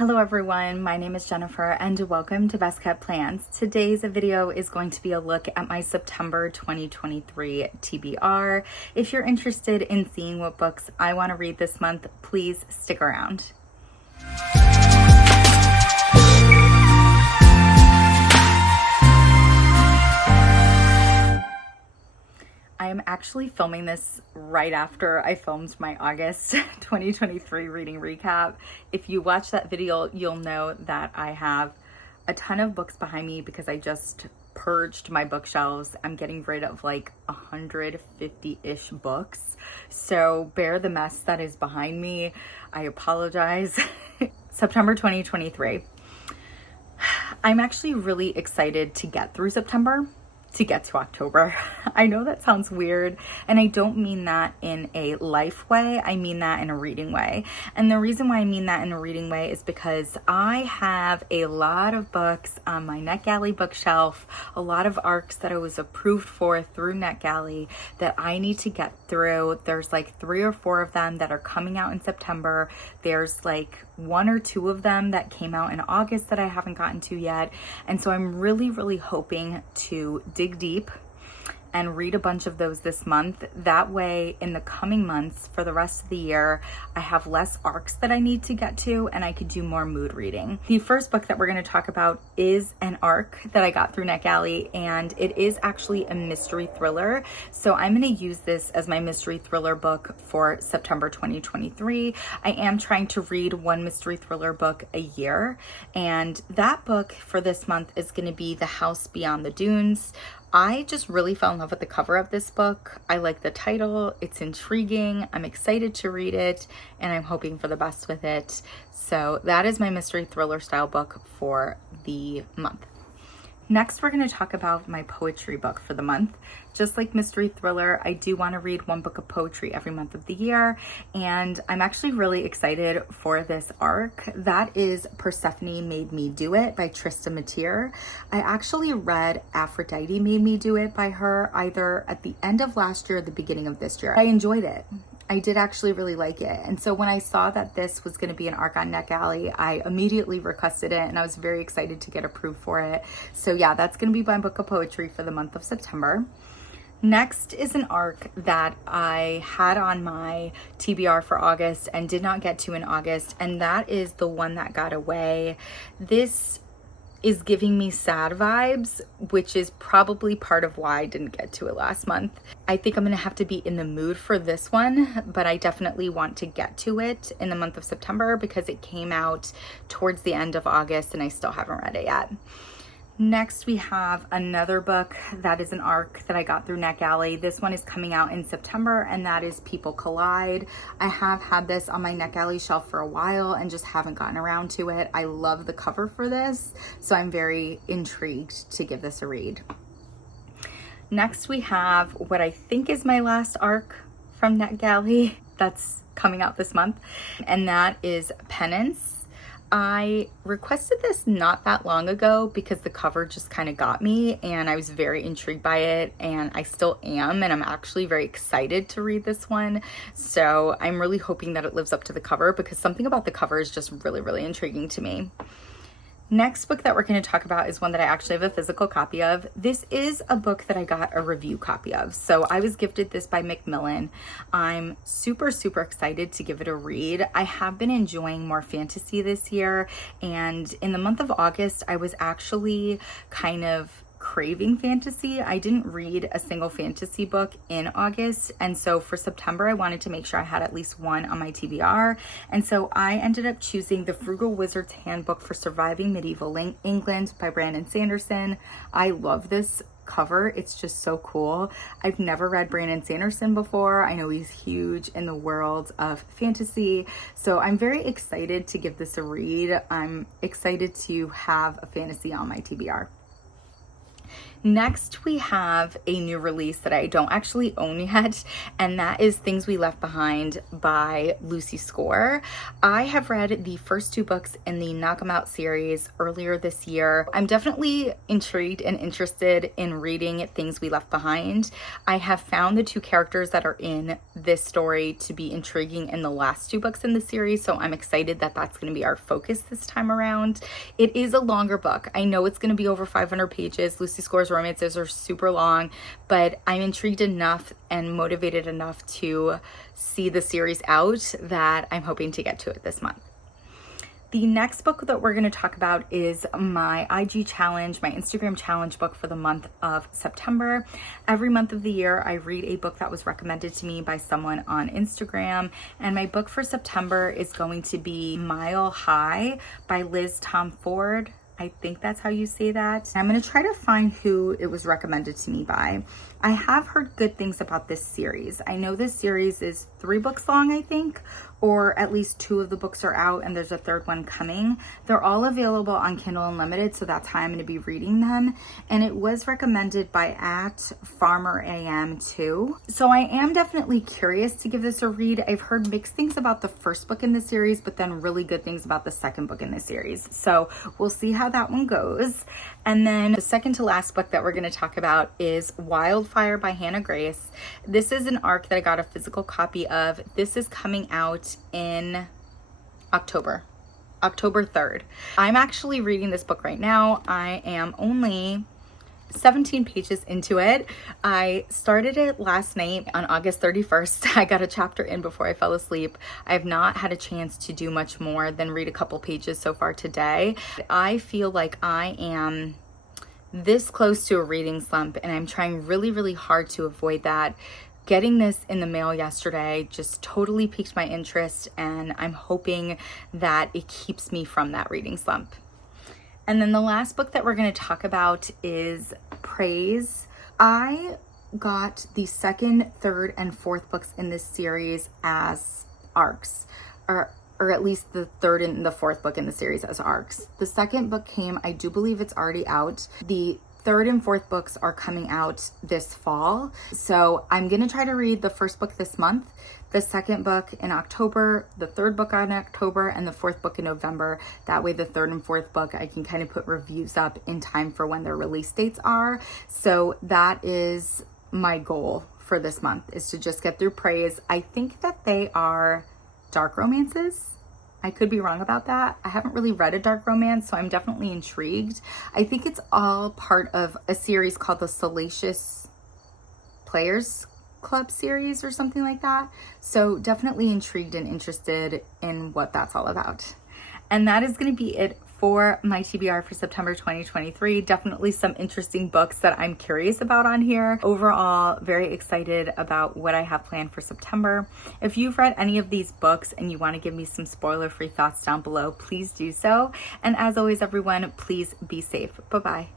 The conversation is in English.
Hello everyone, my name is Jennifer and welcome to Best Kept Plans. Today's video is going to be a look at my September 2023 TBR. If you're interested in seeing what books I want to read this month, please stick around. I am actually filming this right after I filmed my August 2023 reading recap. If you watch that video, you'll know that I have a ton of books behind me because I just purged my bookshelves. I'm getting rid of like 150-ish books. So bear the mess that is behind me. I apologize. September 2023. I'm actually really excited to get through September, to get to October. I know that sounds weird, and I don't mean that in a life way, I mean that in a reading way. And the reason why I mean that in a reading way is because I have a lot of books on my NetGalley bookshelf, a lot of ARCs that I was approved for through NetGalley that I need to get through. There's like 3 or 4 of them that are coming out in September. There's like 1 or 2 of them that came out in August that I haven't gotten to yet. And so I'm really hoping to dig deep and read a bunch of those this month. That way, in the coming months, for the rest of the year, I have less arcs that I need to get to and I could do more mood reading. The first book that we're going to talk about is an arc that I got through NetGalley, and it is actually a mystery thriller. So I'm going to use this as my mystery thriller book for September 2023. I am trying to read 1 mystery thriller book a year, and that book for this month is going to be The House Beyond the Dunes. I just really fell in love with the cover of this book. I like the title, it's intriguing, I'm excited to read it, and I'm hoping for the best with it. So that is my mystery thriller style book for the month. Next, we're going to talk about my poetry book for the month. Just like mystery thriller, I do want to read 1 book of poetry every month of the year, and I'm actually really excited for this arc. That is Persephone Made Me Do It by Trista. I actually read Aphrodite Made Me Do It by her either at the end of last year or the beginning of this year. I enjoyed it. I did actually really like it. And so when I saw that this was going to be an arc on NetGalley, I immediately requested it and I was very excited to get approved for it. So yeah, that's going to be my book of poetry for the month of September. Next is an arc that I had on my TBR for August and did not get to in August, and that is The One That Got Away. This is giving me sad vibes, which is probably part of why I didn't get to it last month. I think I'm gonna have to be in the mood for this one, but I definitely want to get to it in the month of September because it came out towards the end of August and I still haven't read it yet. Next, we have another book that is an arc that I got through NetGalley. This one is coming out in September, and that is People Collide. I have had this on my NetGalley shelf for a while and just haven't gotten around to it. I love the cover for this, so I'm very intrigued to give this a read. Next, we have what I think is my last arc from NetGalley that's coming out this month, and that is Penance. I requested this not that long ago because the cover just kind of got me and I was very intrigued by it, and I still am, and I'm actually very excited to read this one. So I'm really hoping that it lives up to the cover because something about the cover is just really intriguing to me. Next book that we're going to talk about is one that I actually have a physical copy of. This is a book that I got a review copy of. So I was gifted this by Macmillan. I'm super excited to give it a read. I have been enjoying more fantasy this year, and in the month of August, I was actually kind of craving fantasy. I didn't read a single fantasy book in August, and so for September I wanted to make sure I had at least 1 on my TBR, and so I ended up choosing The Frugal Wizard's Handbook for Surviving Medieval England by Sanderson. I love this cover. It's just so cool. I've never read Brandon Sanderson before. I know he's huge in the world of fantasy, so I'm very excited to give this a read. I'm excited to have a fantasy on my TBR. Next, we have a new release that I don't actually own yet, and that is Things We Left Behind by Lucy Score. I have read the first 2 books in the Knock 'Em Out series earlier this year. I'm definitely intrigued and interested in reading Things We Left Behind. I have found the 2 characters that are in this story to be intriguing in the last 2 books in the series, so I'm excited that that's going to be our focus this time around. It is a longer book. I know it's going to be over 500 pages. Lucy Score's romances are super long, but I'm intrigued enough and motivated enough to see the series out that I'm hoping to get to it this month. The next book that we're going to talk about is my IG challenge, my Instagram challenge book for the month of September. Every month of the year, I read a book that was recommended to me by someone on Instagram. And my book for September is going to be Mile High by Liz Tomforde. I think that's how you say that. I'm going to try to find who it was recommended to me by. I have heard good things about this series. I know this series is 3 books long, I think, or at least 2 of the books are out and there's a 3rd one coming. They're all available on Kindle Unlimited, so that's how I'm going to be reading them. And it was recommended by @FarmerAM too. So I am definitely curious to give this a read. I've heard mixed things about the first book in the series, but then really good things about the second book in the series. So we'll see how that one goes. And then the second to last book that we're going to talk about is Wildfire by Hannah Grace. This is an arc that I got a physical copy of. This is coming out in October 3rd. I'm actually reading this book right now. I am only 17 pages into it. I started it last night on August 31st. I got a chapter in before I fell asleep. I have not had a chance to do much more than read a couple pages so far today. I feel like I am this close to a reading slump, and I'm trying really, really hard to avoid that. Getting this in the mail yesterday just totally piqued my interest, and I'm hoping that it keeps me from that reading slump. And then the last book that we're going to talk about is Praise. I got the 2nd, 3rd, and 4th books in this series as arcs, or at least the 3rd and the 4th book in the series as arcs. The 2nd book came, I do believe it's already out. The 3rd and 4th books are coming out this fall. So I'm going to try to read the 1st book this month, the 2nd book in October, the 3rd book in October, and the 4th book in November. That way the 3rd and 4th book, I can kind of put reviews up in time for when their release dates are. So that is my goal for this month, is to just get through Praise. I think that they are dark romances. I could be wrong about that. I haven't really read a dark romance, so I'm definitely intrigued. I think it's all part of a series called the Salacious Players Club series or something like that. So definitely intrigued and interested in what that's all about. And that is going to be it for my TBR for September 2023. Definitely some interesting books that I'm curious about on here. Overall, very excited about what I have planned for September. If you've read any of these books and you want to give me some spoiler-free thoughts down below, please do so. And as always, everyone, please be safe. Bye-bye.